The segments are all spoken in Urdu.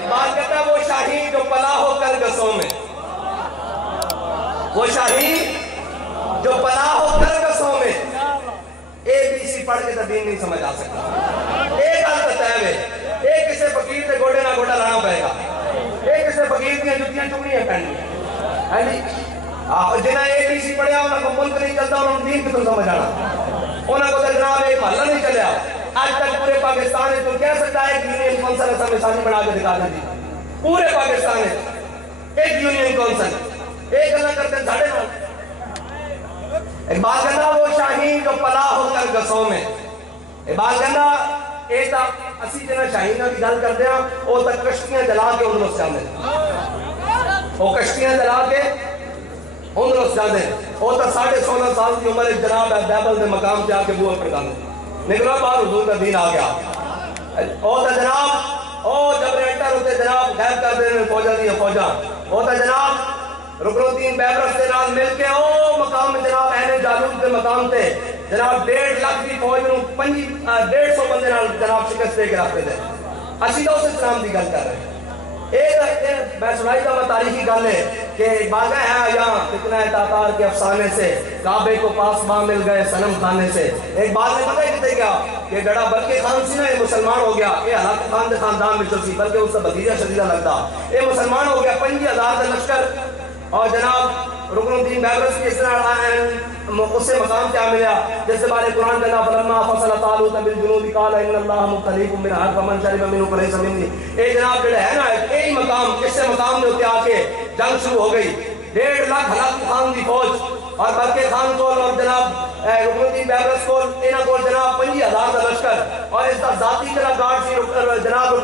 بات کہتا ہے وہ شاہین جو پلا ہو کر گسوں میں، وہ شاہین جو پلا ہو کر گسوں میں، ABC پڑھ کے تو دین نہیں سمجھ آ سکتا۔ ایک گل بتایا میں، ایک کسے فقیر تے گوڑے نہ گوڑا لانا پائے گا، ایک کسے فقیر دیا جتیاں چونیاں پہنی ہے جی۔ جنہیں ABC پڑھیا انہوں کو ملک نہیں چلتا، انہوں نے دین کتوں سمجھ آنا، انہوں کو جناب ایک محلہ نہیں چلیا۔ آج تک پورے پاکستان ہے تو کہہ سکتا ہے ایک یونین کونسل ایسا مثالی بنا کے دکھا دی، پورے پاکستان ہے ایک یونین کونسل، ایک اللہ کرتے ہیں ساڑھے نال۔ اقبال کہنا وہ شاہین جو پلا ہو کر گسوں میں، اقبال کہنا اے تا اسی جنہ شاہینہ کی گل کرتے ہیں وہ تک کشتیاں جلا کے اندرس جاندے ہیں، وہ کشتیاں جلا کے اندرس جاندے ہیں، وہ تا 16.5 سال کی عمر ایک جناب ہے بیبل دے مقام پہ آ کے بوہ پڑھاندے نکلا باہر حضور کا دین آ گیا۔ او تا جناب او جب ریٹر ہوتے جناب غیر کر دینے فوجہ دیا فوجہ، او تا جناب رکن الدین بیبرس کے نال مل کے او مقام جناب اہل جالوت کے مقام تے جناب 1.5 لاکھ کی فوج میں 150 بندے نال جناب شکست دے کے رکھتے تھے۔ اسی تو اس اسلام دی گل کر رہے ہیں۔ ایک میں سنائی تھا میں تاریخی گل ہے کہ باغہ ہے یہاں فتنہ تاتار کے افسانے سے کعبے کو پاس ماں مل گئے صنم خانے سے۔ ایک بات نے پتہ کتے کیا کہ جڑا بلکہ خان سی نا یہ مسلمان ہو گیا، یہ حالات خان دے خاندان میں چلسی بلکہ اس سے بھتیجا شدیدہ لگتا، یہ مسلمان ہو گیا 50,000 دے لشکر اور جناب رکن الدین بیبرس کی اس طرح اس سے مقام کیا ملیا جس سے بارے قرآن کا نام فلما فصل طالوت بالجنود قال ان اللہ مبتلیکم بنہر فمن شرب منہ فلیس منی۔ اے جناب جڑا ہے نا یہی مقام، اس سے مقام نے ہوتے آ کے جنگ شروع ہو گئی۔ 1.5 لاکھ ہلاکو خان دی فوج اور بلکہ خان کو اور جناب رکن الدین بیبرس کو انہاں کو جناب 50,000 دا لشکر اور اس کا ذاتی جناب گارڈ سی جناب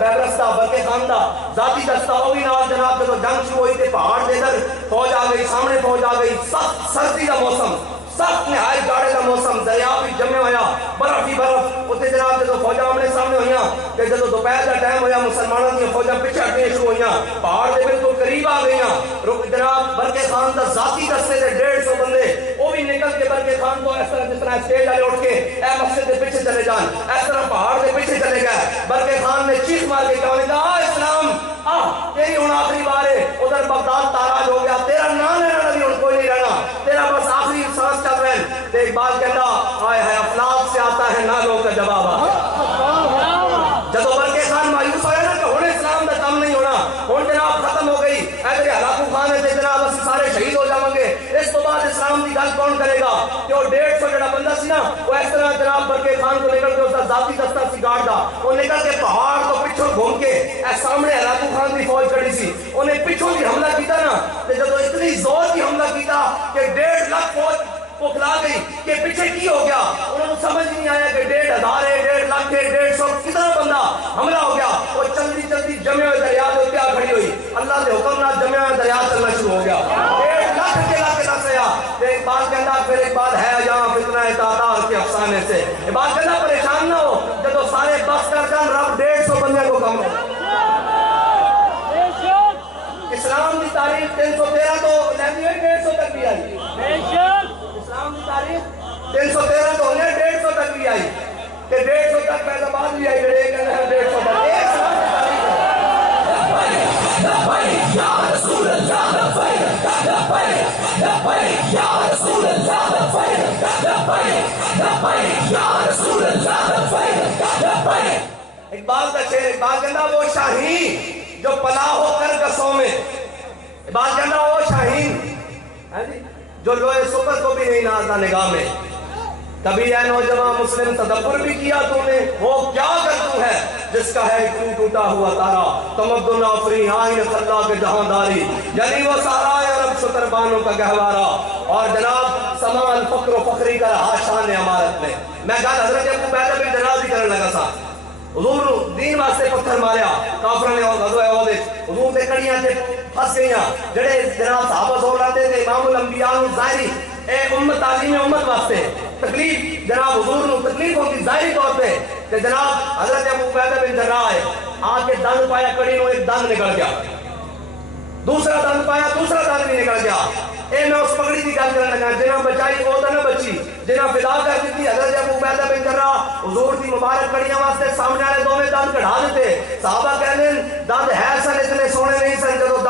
بیبرس دا بلکہ خان دا ذاتی دستہ وہ بھی نال جناب جب جنگ شروع ہوئی تھے پہاڑ دے در فوج آ گئی، سامنے فوج آ گئی، سخت سردی کا موسم، سخت نہائی گاڑے کا موسم، دریا بھی جمع ہویا، برف ہی برف اتنے جناب جب فوجاں آمنے سامنے ہوئیاں کہ جب دوپہر کا ٹائم ہویا مسلمانوں کی فوجاں پیچھے ہٹنے شروع ہوئیاں، پہاڑ دے بالکل قریب آ گئیاں، جناب برکے خان دا ذاتی دستے دے 150 بندے وہ بھی نکل کے برکے خان کو اس طرح جس طرح اسٹیج والے اٹھ کے اے مسجد کے پیچھے چلے جان، اس طرح پہاڑ کے پیچھے چلے گئے۔ برکے خان نے چیخ مار کے کہا اسلام تیری ہوں آخری بار ہے، ادھر بغداد تاراج ہو گیا، تیرا نام لینا نبی ان کوئی نہیں رہنا، تیرا بس آخری سانس چل رہے ہیں۔ تو اقبال کہتا آئے ہے افلاک سے آتا ہے نالوں کا جواب آ گیا۔ جب برکے خان مایوس ہویا نا کہ ہوں اسلام کا کام نہیں ہونا، ہوں جناب ختم ہو گئی، اگر ہلاکو خان ہے جناب اسی سارے شہید ہو جاؤں گے، اس تو بعد اسلام کی گل کون کرے گا؟ کہ وہ 150 جڑا بندہ سی نا وہ اس طرح جناب برکے خان کو نکل کے اس کا ذاتی دستہ سی گارڈ دا وہ نکل کے پہاڑ کو پچھوں گھوم کے سامنے ہلاکو خان کی فوج کھڑی سی، انہیں پچھوں کی حملہ کیتا نا تو جب اتنی زور کی حملہ کیتا کہ 1.5 لاکھ فوج کو کھلا گئی کہ پیچھے کی ہو گیا، انہوں نے سمجھ نہیں آیا کہ 1,500 ہے 1.5 لاکھ ہے 150 کتنا بندہ حملہ ہو گیا، وہ جلدی جلدی جمع ہوئے دریا دے کیا کھڑی ہوئی، اللہ کے حکم نہ جمع ہوئے دریا چلنا شروع ہو گیا، 1.5 لاکھ کے لاکھ نہ سیا۔ ایک بات کہنا پھر ایک بات ہے جہاں فتنہ تاتار کے افسانے سے ایک بات کہنا پریشان نہ ہو جب تو سارے بس کر جان رب 150 بندے کو کم ہو۔ اسلام کی تاریخ 313 تو لیندی ہوئی 150 تک بھی آئی، اسلام کی تاریخ 313 تو ہونے 150 تک بھی آئی کہ 150 تک پیدا بعد بھی آئی جڑے کہنے ہیں 150 تک یہ اسلام کی تاریخ ہے۔ لبیک یا رسول اللہ لبیک لبیک لبیک یا رسول اللہ لبیک لبیک لبیک یا رسول اللہ لبیک لبیک۔ اقبال کا شعر اقبال کہنا وہ شاہین جو پلا ہو کر گسوں میں، اقبال کہنا وہ شاہین جو لوہے سپر کو بھی نہیں نازا نگاہ میں، کبھی اے نوجوان مسلم تدبر بھی کیا تو نے وہ کیا کر تو ہے جس کا ہے کیوں ٹوٹا ہوا تارا تمدن آفری آئین خلا کے جہانداری، یعنی وہ سہرائے عرب شتر بانوں کا گہوارہ اور جناب سما الفقر و فخری کا رہا شان عمارت میں۔ میں کہا حضرت ابو عبیدہ بن جراح بھی کرنے لگا تھا، حضور دین واسطے پتھر ماریا کافروں نے غزوہ احد حضور دے کڑیاں تے پھنس گئیاں جڑے جناب صحابہ زور لاتے تھے امام الانبیاء ظاہری اے امت تعلیم امت واسطے تکلیف جناب حضور نو تکلیف ہوتی ظاہری طور پہ کہ جناب حضرت ابو عبیدہ بن جراح ہے آ کے دند پایا کڑی نو ایک دند نکل گیا، دوسرا دند پایا دوسرا دند بھی نکل گیا، اے میں اس پگڑی کی گل کرنے لگا جنہاں بچائی وہ تو نہ بچی جنہاں فدا کر دیتی حضرت ابو عبیدہ بن جراح حضور کی مبارک کڑیاں واسطے سامنے والے دو میں دند کڑھا دیتے، صحابہ کہنے دند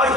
8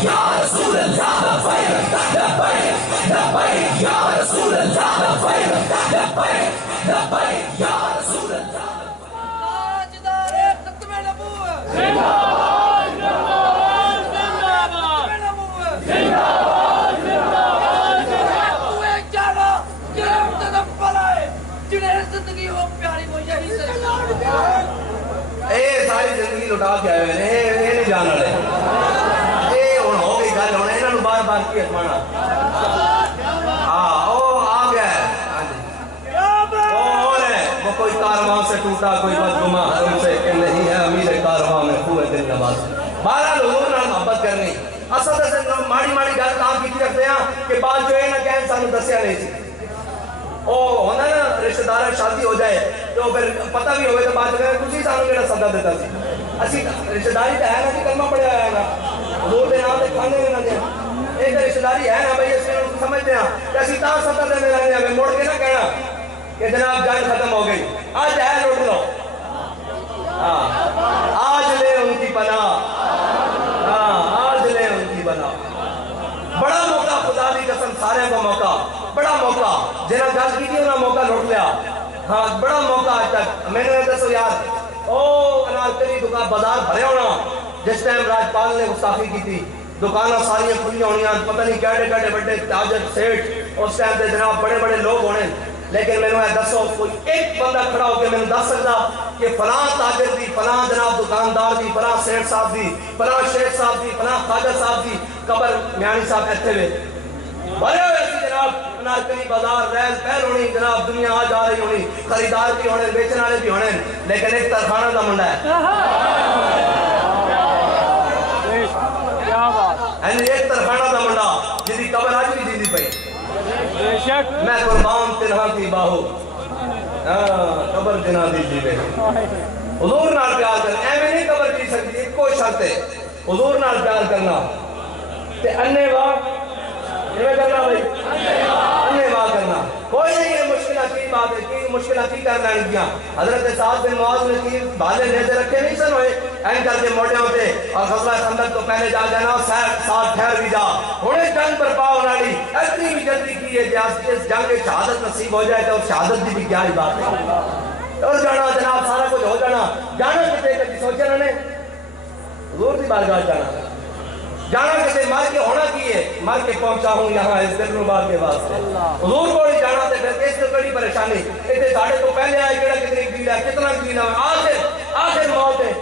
Ya Rasulullah, ہے مانا آ گیا ہے وہ کوئی کارواں سے ٹوٹا کوئی بدگما حرم سے کہ نہیں ہے امیر کارواں میں خوب دل نواز بہرحال حضور نال محبت کرنی اصل سے ماڑی ماڑی گل کام کی رکھتے ہیں کہ بعد جو ہے نا کہیں سانو دسیا نہیں سی او ہونا نا رشتہ دار شادی ہو جائے تو پھر پتہ بھی ہوئے تو بعد جو ہے تسی سانو کیڑا صدا دیتا سی اسی رشتہ داری تو ہے نا کہ کلمہ پڑھیا ہے نا حضور دے نام تے کھانے میں نہ دیں ایک رشتہ داری ہے نا بھائی اس میں سمجھتے ہیں کہ اسی تا صدا دینے رہنے ہمیں موڑ کے نہ کہنا کہ جناب جنگ ختم ہو گئی آج ہے لوٹ لو آج لے ان کی پناہ آج لے ان کی پناہ بڑا موقع خدا دی قسم سارے کو موقع بڑا موقع جنہاں گل کی تھی انہاں موقع لوٹ لیا ہاں بڑا موقع آج تک میں نے دسو یار او انارکلی دکان بازار بھرے ہونا جس ٹائم راجپال نے گستاخی کی تھی دکاناں ساری کھلی ہونیاں پتہ نہیں کیڑے کیڑے بڑے تاجر سیٹ اس ٹائم تے جناب بڑے بڑے لوگ ہونے لیکن میں نے دسو کوئی ایک بندہ کھڑا ہو کے میں نے دس سکتا کہ فلاں تاجر دی فلاں جناب دکاندار دی فلاں سیٹ صاحب دی فلاں شیخ صاحب دی فلاں خواجہ صاحب دی قبر میانی صاحب ایتھے وے بھرے ہوئے سی جناب انارکلی بازار ریل پہل ہونی جناب دنیا آ جا رہی ہونی خریدار بھی ہونے بیچن والے بھی ہونے لیکن ایک ترخانہ دا منڈا ہے ایک ترخانہ دا منڈا جدی قبر آج بھی جیندی پئی میں قربان تنہا کی باہو قبر جنا دی جیوے حضور نال پیار کرنا ایویں نہیں قبر جی سکتی ایک کوئی شرط ہے حضور نال پیار کرنا تے انے واہ کرنا بھائی انے واہ کرنا کوئی نہیں ہے مشکلہ کی بات ہے کی مشکلہ کی کرنا نہیں کیا حضرت سعد بن معاذ نے کی بھالے نیزے رکھے نہیں سن ہوئے این کر کے موٹے ہوتے اور غزوہ خندق تو پہلے جا جانا ساتھ ٹھہر بھی جا ہونے جنگ پر پاؤ ناڑی اتنی بھی جلدی کی ہے جس جنگ کے شہادت نصیب ہو جائے تو شہادت بھی کیا ہی بات ہے اور جانا جناب سارا کچھ ہو جانا جانا کتے کبھی سوچے انہوں نے حضور دی بارگاہ جانا کتے مر کے ہونا کی ہے مر کے پہنچا ہوں یہاں اس دل ربا کے واسطے حضور کو ہی جانا تے پھر اس سے بڑی پریشانی اتنے ساڑھے تو پہلے آئے کیڑا کتنی جیل ہے کتنا جیل ہے آخر موت ہے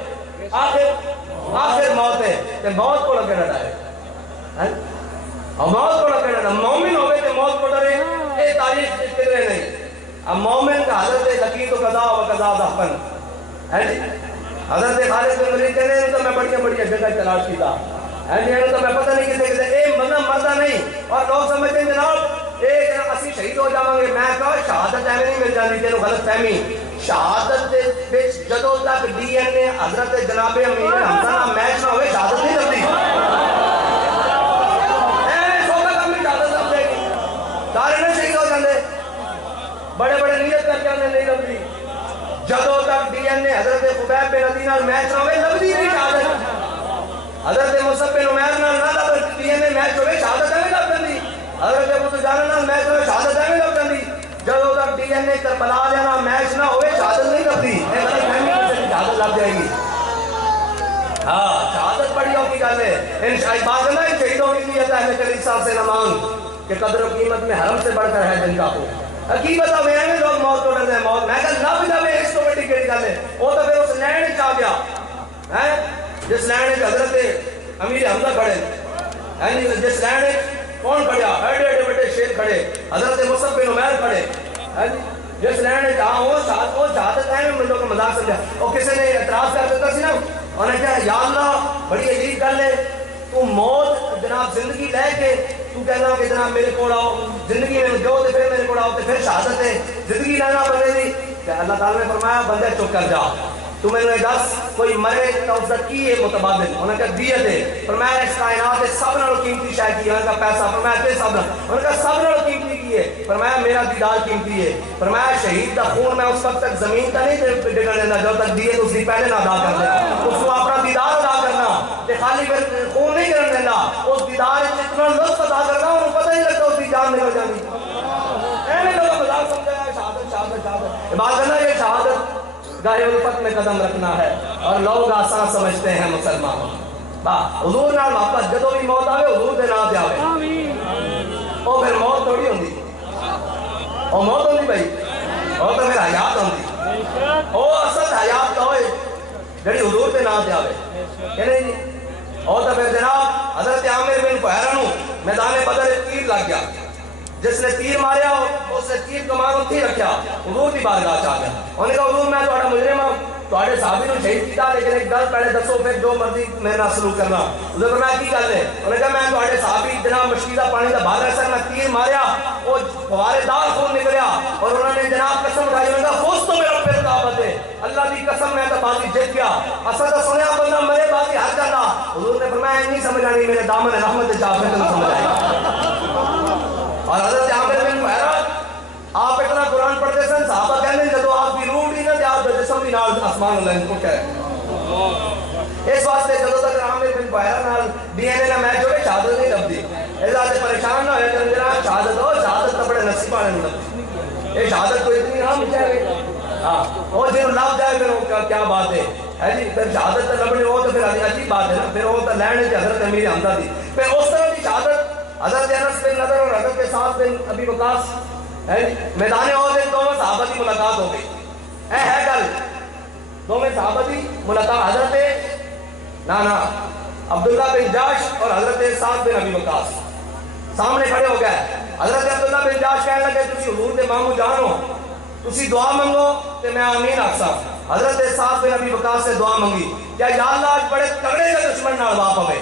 آخر موت ہے تے موت کو لگے ڈرائے اور موت کو لگے ڈرائے مومن ہوئے تے موت کو ڈرے اے تاریخ کدرے نہیں اب مومن کا حضرت لکی تو قضا و قضا دفن ہے جی حضرت خالد بن ولید کہنے تو میں بڑی جگہ تلاش کیتا ہے جی تو میں پتہ نہیں کتے اے بندہ مردا نہیں اور لوگ سمجھتے ہیں جناب اے اسی شہید ہو جاواں گے میں کہا شہادت ایویں نہیں مل جاندی تینوں غلط فہمی شہادت دے وچ جدوں تک ڈی این اے حضرت جناب امیر حمزہ نال میچ نہ ہوئے شہادت نہیں لبدی اے سوکا کم نہیں شہادت لب جائے گی سارے نے شہید ہو جاندے بڑے نیت کر کے نہیں لبدی جدوں تک ڈی این اے حضرت خبیب بن عدی نال میچ نہ ہوئے لبدی نہیں شہادت حضرت مصعب بن عمیر نال نہ لب ڈی این اے میچ ہوئے شہادت ایویں لب جاندی حضرت ابو سفیان نال میچ ہوئے شہادت ایویں لب جاندی جدوں تک ڈی این اے کربلا دے نال میچ نہ ہوئے شہادت نہیں لبدی اے غلط فہمی سے شہادت لب جائے گی ہاں شہادت بڑی ہوگی گل ہے ان بات نہ شہیدوں کی نیت اہل کلیسا سے نہ مانگ کہ قدر و قیمت میں حرم سے بڑھ کر ہے جن کا کو حقیقت ہے میں لوگ موت کو ڈرتے ہیں موت میں کہ نہ بھی جاوے اس کو بڑی کیڑی گل ہے وہ تو پھر اس لینڈ چ آ گیا ہے جس لینڈ حضرت امیر حمزہ کھڑے ہیں جس لینڈ کون کھڑیا ایڈے بڑے شیر کھڑے حضرت مصعب بن عمیر کھڑے ہیں جس لینڈ جہاں وہ شہادت ہے میں لوگ مذاق سمجھا اور کسی نے اعتراض کر دیتا سی نا انہوں نے کہا یا اللہ بڑی عجیب گل ہے تو موت جناب زندگی لے کے تو کہنا کہ جناب میرے کو آؤ زندگی میں جو تے پھر میرے کو آؤ تے پھر شہادت ہے زندگی لینا بندے دی کہ اللہ تعالیٰ نے فرمایا بندے چپ کر جا تو میں نے دس کوئی مرے تو اس کا کی ہے متبادل انہوں نے کہا دیت ہے فرمایا اس کائنات سب نال قیمتی شے کی انہوں نے کہا پیسہ فرمایا تے سب انہوں نے کہا سب نال قیمتی کی ہے فرمایا میرا دیدار قیمتی ہے فرمایا شہید دا خون میں اس وقت تک زمین کا نہیں ڈگن لینا جب تک دیت اس دی پہلے نہ ادا کر دیا اس کو اپنا دیدار ادا کرنا تے خالی پھر خون نہیں کرن دینا اس دیدار وچ اتنا لطف ادا کرنا انہوں پتہ نہیں لگتا اس دی جان نکل جاندی ایویں لوگ مذاق سمجھایا شہادت بات کرنا یہ شہادت گاہے الفت میں قدم رکھنا ہے اور لوگ آسان سمجھتے ہیں مسلمان حضور نال محبت جدوں بھی موت آوے حضور دے نام تے آوے او پھر موت تھوڑی ہوندی او موت ہوندی بھائی او تو پھر حیات ہوندی او اصل حیات تو ہوئے جڑی حضور دے نام تے آوے کہ نہیں او تو پھر جناب حضرت عامر بن فہرہ نو میدان بدر تیر لگ گیا. جس نے تیر ماریا اس نے تیر کمان اتھی رکھیا, حضور دی بارگاہ آ گیا. انہوں نے کہا حضور میں تہاڈا مجرم ہوں, تہاڈے صحابی نو شہید کیتا, لیکن ایک گل پہلے دسو پھر جو مرضی میرے نال سلوک کرنا. حضور فرمایا کی گل ہے؟ انہوں نے کہا میں تہاڈے صحابی جناب مشکیزہ پانی دا بھاگ رہا میں تیر ماریا, وہ فوارے دار خون نکلیا اور انہوں نے جناب قسم اٹھائی, انہوں نے کہا فوز تو میرا پھر کعبت ہے, اللہ دی قسم میں تو بازی جیت گیا. اصل تو سنیا بندہ مرے بازی ہار جاتا. حضور نے فرمایا نہیں سمجھ آنی, میرے دامن رحمت جا پھر تمہیں سمجھ آئے. اور حضرت عامر بن فہرہ آپ اتنا قرآن پڑھتے سن, صحابہ کہنے جدو آپ کی روح بھی نہ دے آپ جسم بھی نال آسمان اللہ اٹھے. اس واسطے جدو تک عامر بن فہرہ نال ڈی این اے نہ میچ ہوئے شہادت نہیں لبدی. اس واسطے پریشان نہ ہوئے کہ جناب شہادت ہو, شہادت تو بڑے نصیب والے نہیں لبدی. یہ شہادت تو اتنی عام ہے, ہاں وہ جنہوں لب جائے پھر کیا بات ہے جی, پھر شہادت تو لبنی ہو تو پھر عجیب بات ہے نا, پھر وہ تو لین حضرت امیر حمزہ دی. پھر اس طرح کی شہادت حضرت انس بن نضر اور حضرت سعد بن ابی وقاص میدان احد میں دونوں صحابہ کی ملاقات ہو گئی. اے ہے گل دونوں صحابہ کی ملاقات, حضرت نانا عبداللہ بن جاش اور حضرت سعد بن ابی وقاص سامنے کھڑے ہو گئے. حضرت عبداللہ بن جاش کہنے لگے تسی حضور دے مامو جان ہو, تسی دعا منگو تے میں آمین آکھساں. حضرت سعد بن ابی وقاص سے دعا منگی, کیا یا اللہ آج بڑے تگڑے کے دشمن نال وا پوے,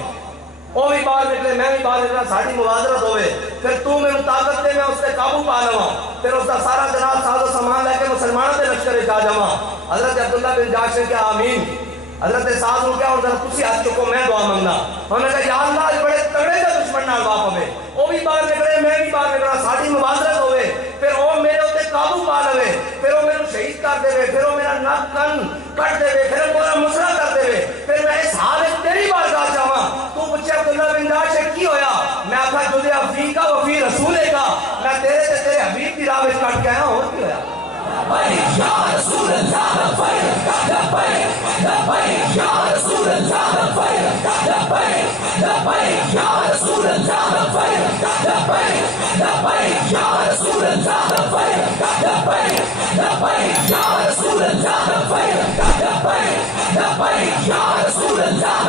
وہ بھی باہر نکلے میں بھی باہر نکلا, ساری موازنت ہوئے, پھر تو میں طاقت دے میں اس پہ قابو پا لواں, پھر اس کا سارا جناب ساز و سامان لے کے مسلمانوں کے لشکر جا جاواں. حضرت عبداللہ بن جاش نے کہا آمین. حضرت سعد نے کیا, اور ذرا تسی ہاتھ چکو میں دعا منگنا. انہوں نے کہا یا اللہ آج بڑے تگڑے کے دشمن نال وا پوے, وہ بھی باہر نکلے میں بھی باہر نکلا, ساری موازنت ہوئے, پھر وہ میرے اتنے قابو پا لوے, پھر وہ میرے شہید کر دے, پھر وہ میرا نک کن کٹ دے, پھر میرا مسرا کر دے, پھر میں اس حالت تیری بارگاہ جاواں. تو پوچھے عبداللہ بن جاش سے کی ہویا؟ میں آکھا جدے افی کا وفی رسولے کا, میں تیرے سے تیرے حبیب کی راہ میں کٹ کے آیا ہوں, اور کی ہویا؟ لبیک یا رسول اللہ لبیک, لبیک لبیک یا رسول اللہ لبیک, لبیک لبیک یا رسول اللہ لبیک, لبیک لبیک یا رسول اللہ لبیک, لبیک لبیک یا رسول اللہ لبیک, لبیک لبیک یا رسول اللہ